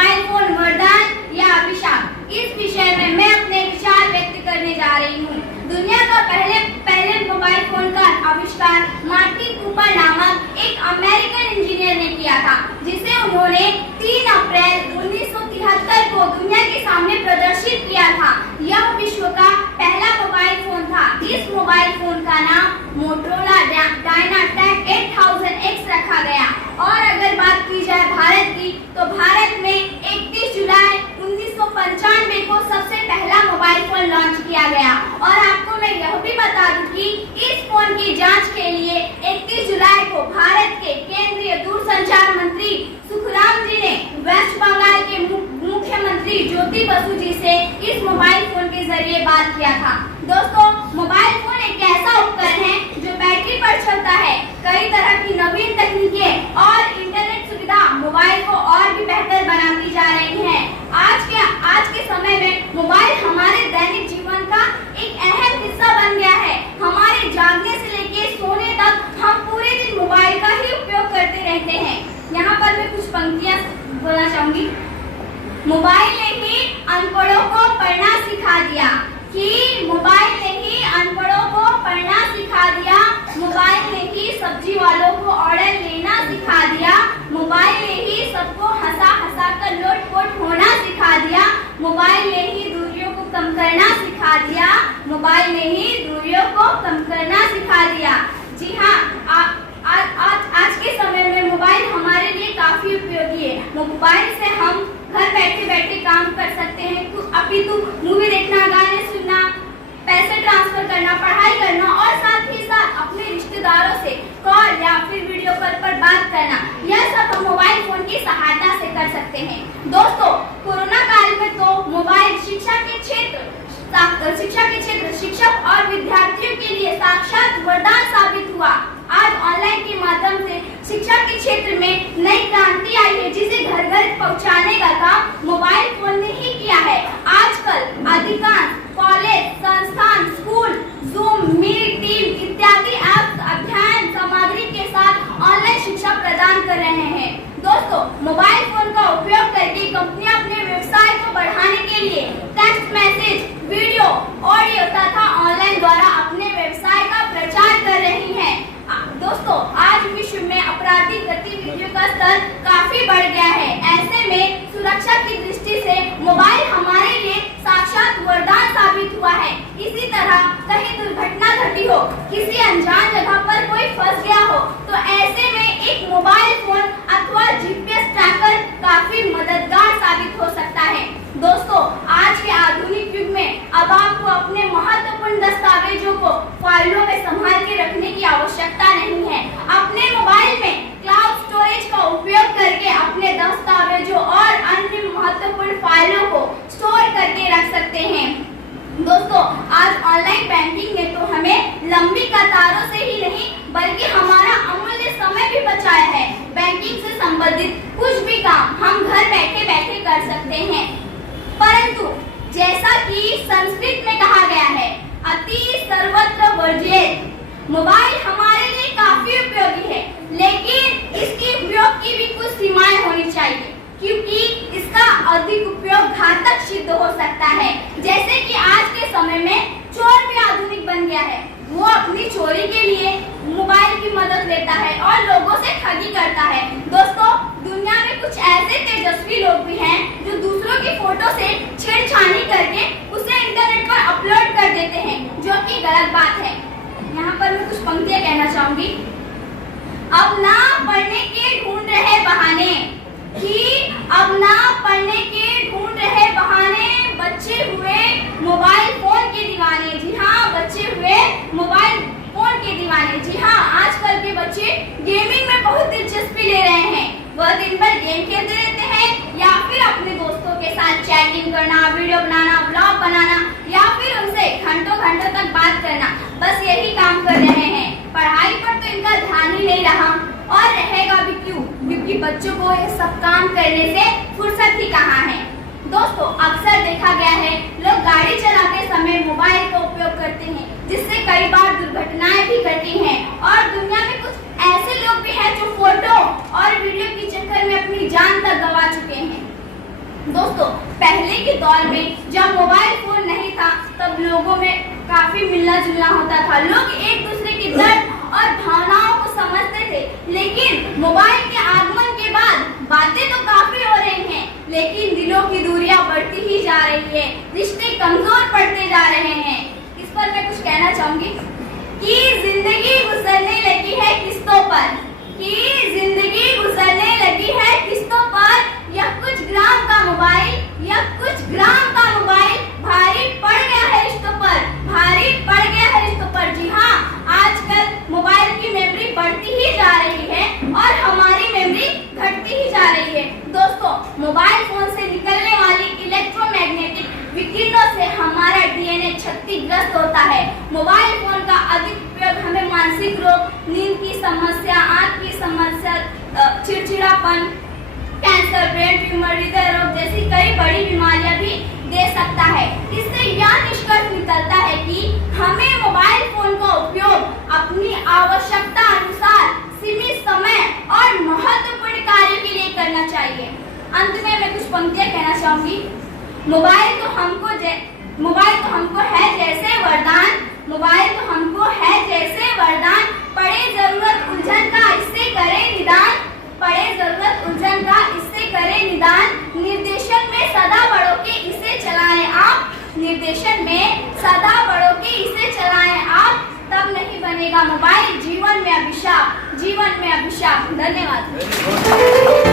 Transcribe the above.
Mobile phone वरदान या अभिशाप, इस विषय में मैं अपने विचार व्यक्त करने जा रही हूँ। दुनिया का पहले मोबाइल फोन का आविष्कार मार्टिन कूपर नामक एक अमेरिकन इंजीनियर ने किया था, जिसे उन्होंने 3 अप्रैल 1973 को दुनिया के सामने प्रदर्शित किया था। यह विश्व का पहला मोबाइल फोन था। इस मोबाइल फोन का नाम मोटोरोला डायनाटेक 8000X रखा गया। और अगर बात की जाए भारत की, तो भारत में 31 जुलाई 1995 को सबसे पहला मोबाइल फोन लॉन्च किया गया। और आपको मैं यह भी बता दूं कि इस फोन की जांच के लिए 31 जुलाई को भारत के केंद्रीय दूरसंचार मंत्री सुखराम जी ने वेस्ट बंगाल के मुख्यमंत्री ज्योति बसु जी से इस मोबाइल फोन के जरिए बात किया था। दोस्तों, मोबाइल फोन एक ऐसा उपकरण है जो बैटरी पर चलता है। कई तरह की नवीन तकनीकें और इंटरनेट सुविधा मोबाइल को और भी बेहतर बनाती जा रही हैं। आज के समय में मोबाइल हमारे दैनिक जीवन का एक अहम हिस्सा बन गया है। हमारे जागने से लेके सोने तक हम पूरे दिन मोबाइल का ही उपयोग करते रहते हैं। यहाँ पर मैं कुछ पंक्तियाँ बोलना चाहूंगी। मोबाइल ने ही अनपढ़ों को पढ़ना सिखा दिया, कि मोबाइल ने ही अनपढ़ों को पढ़ना सिखा दिया। मोबाइल ने ही सब्जी वालों को ऑर्डर लेना सिखा दिया। मोबाइल ने ही सबको हंसा कर लोटपोट होना सिखा दिया। मोबाइल ने ही दूरियों को कम करना सिखा दिया। मोबाइल ने ही दूरियों को कम करना सिखा दिया। जी हाँ, आज के समय में मोबाइल हमारे लिए काफी उपयोगी है। मोबाइल से हम घर बैठे बैठे काम कर सकते हैं। अपितु मूवी देखना, गाने सुनना, पैसे ट्रांसफर करना, पढ़ाई करना और साथ ही साथ अपने रिश्तेदारों से कॉल या फिर वीडियो कॉल पर बात करना, यह सब हम मोबाइल फोन की सहायता से कर सकते हैं। दोस्तों, कोरोना काल में तो मोबाइल शिक्षा के क्षेत्र शिक्षक और विद्यार्थियों के लिए साक्षात वरदान साबित हुआ। आज ऑनलाइन के माध्यम से शिक्षा के क्षेत्र में नई क्रांति आई है, जिसे घर घर पहुंचाने का काम मोबाइल फोन ने ही किया है। आजकल अधिकांश कॉलेज, संस्थान, स्कूल जूम, मीट, टीम इत्यादि ऐप्स अध्ययन सामग्री के साथ ऑनलाइन शिक्षा प्रदान कर रहे हैं। दोस्तों, मोबाइल फोन का उपयोग करके कंपनियां अपने व्यवसाय को बढ़ाने के लिए टेक्स्ट मैसेज, वीडियो, ऑडियो तथा ऑनलाइन द्वारा अपने व्यवसाय का प्रचार कर रही हैं। दोस्तों, आज विश्व में आपराधिक गतिविधियों का स्तर काफी बढ़ गया है। ऐसे में सुरक्षा की दृष्टि से मोबाइल हमारे लिए साक्षात वरदान साबित हुआ है। इसी तरह कहीं दुर्घटना घटी हो, किसी अनजान जगह पर कोई फंस गया हो, तो ऐसे में एक मोबाइल फोन अथवा GPS ट्रैकर काफी मददगार साबित हो सकता है। दोस्तों, आज के आधुनिक युग में अब आपको अपने महत्वपूर्ण दस्तावेजों को फाइलों में संभाल के रखने की आवश्यकता नहीं है। अपने मोबाइल में क्लाउड स्टोरेज का उपयोग करके अपने दस्तावेजों और अन्य महत्वपूर्ण फाइलों को स्टोर करके रख सकते हैं। दोस्तों, आज ऑनलाइन बैंकिंग ने तो हमें लंबी कतारों से ही नहीं बल्कि हमारा अमूल्य समय भी बचाया है। बैंकिंग से संबंधित कुछ भी काम हम घर बैठे बैठे कर सकते हैं। परंतु जैसा कि संस्कृत में कहा गया है, अति सर्वत्र वर्जयेत। मोबाइल हमारे लिए काफी उपयोगी है, लेकिन इसके उपयोग की भी कुछ सीमाएं होनी चाहिए, क्योंकि इसका अधिक उपयोग घातक सिद्ध हो सकता है। जैसे कि आज के समय में चोर भी आधुनिक बन गया है। वो अपनी चोरी के लिए मोबाइल की मदद लेता है और लोगों से ठगी करता है। दोस्तों, दुनिया में कुछ ऐसे तेजस्वी लोग भी हैं जो दूसरों की फोटो से छेड़छाड़ी करके उसे इंटरनेट पर अपलोड कर देते हैं, जो कि गलत बात है। यहाँ पर मैं कुछ पंक्तियाँ कहना चाहूंगी। अब ना पढ़ने के ढूंढ रहे बहाने, कि अब ना पढ़ने के ढूंढ रहे बहाने, बच्चे हुए मोबाइल फोन के दीवाने। जी हाँ, बच्चे हुए मोबाइल फोन के दीवाने। जी हाँ, आजकल के बच्चे गेमिंग में बहुत दिलचस्पी ले रहे हैं। वह दिन भर गेम खेलते रहते हैं या फिर अपने दोस्तों के साथ चैटिंग करना, वीडियो बनाना, ब्लॉग बनाना या फिर उनसे घंटों तक बात करना, बस यही काम कर रहे हैं। पढ़ाई पर तो इनका ध्यान ही नहीं रहा और रहेगा भी क्यों, क्योंकि बच्चों को यह सब काम करने से फुर्सत ही कहाँ है। दोस्तों, अक्सर देखा गया है लोग गाड़ी चलाते समय मोबाइल का उपयोग करते हैं, जिससे कई बार दुर्घटनाएं भी घटी हैं। और दुनिया में कुछ ऐसे लोग भी हैं जो फोटो और वीडियो के चक्कर में अपनी जान तक गंवा चुके हैं। दौर में जब मोबाइल फोन नहीं था तब लोगों में काफी मिलना जुलना होता था। लोग एक दूसरे के दर्द और भावनाओं को समझते थे, लेकिन मोबाइल के आगमन के बाद बातें तो काफी हो रही हैं, लेकिन दिलों की दूरियां बढ़ती ही जा रही है, रिश्ते कमजोर पड़ते जा रहे हैं। इस पर मैं कुछ कहना चाहूंगी कि जिंदगी गुजरने लगी है किस्तों पर, कि जिंदगी गुजरने लगी है किस्तों पर, या कुछ ग्राम का मोबाइल, या कुछ ग्राम का मोबाइल भारी पड़ गया है रिश्तों पर, भारी पड़ गया है रिश्तों पर। जी हाँ, आजकल मोबाइल की मेमोरी बढ़ती ही जा रही है और हमारी मेमोरी घटती ही जा रही है। दोस्तों, मोबाइल फोन से निकलने वाली इलेक्ट्रोमैग्नेटिक विकिरणों से हमारा डीएनए क्षतिग्रस्त होता है। मोबाइल फोन का अधिक उपयोग हमें मानसिक रोग, नींद की समस्या, आंख की समस्या, चिड़चिड़ापन, कैंसर, ब्रेन ट्यूमर, हृदय रोग जैसी कई बड़ी बीमारियां भी दे सकता है। इससे यह निष्कर्ष निकलता है कि हमें मोबाइल फोन का उपयोग अपनी आवश्यकता अनुसार सीमित समय और महत्वपूर्ण कार्य के लिए करना चाहिए। अंत में मैं कुछ पंक्तियां कहना चाहूंगी। मोबाइल तो हमको है जैसे वरदान, मोबाइल तो हमको है जैसे वरदान, पड़े जरूरत उलझन का इससे करें निदान, पड़े जरूरत उलझन का इससे करें निदान, निर्देशन में सदा बढ़ो के इसे चलाएं आप, निर्देशन में सदा बढ़ो के इसे चलाएं आप, तब नहीं बनेगा मोबाइल जीवन में अभिशाप, जीवन में अभिशाप। धन्यवाद।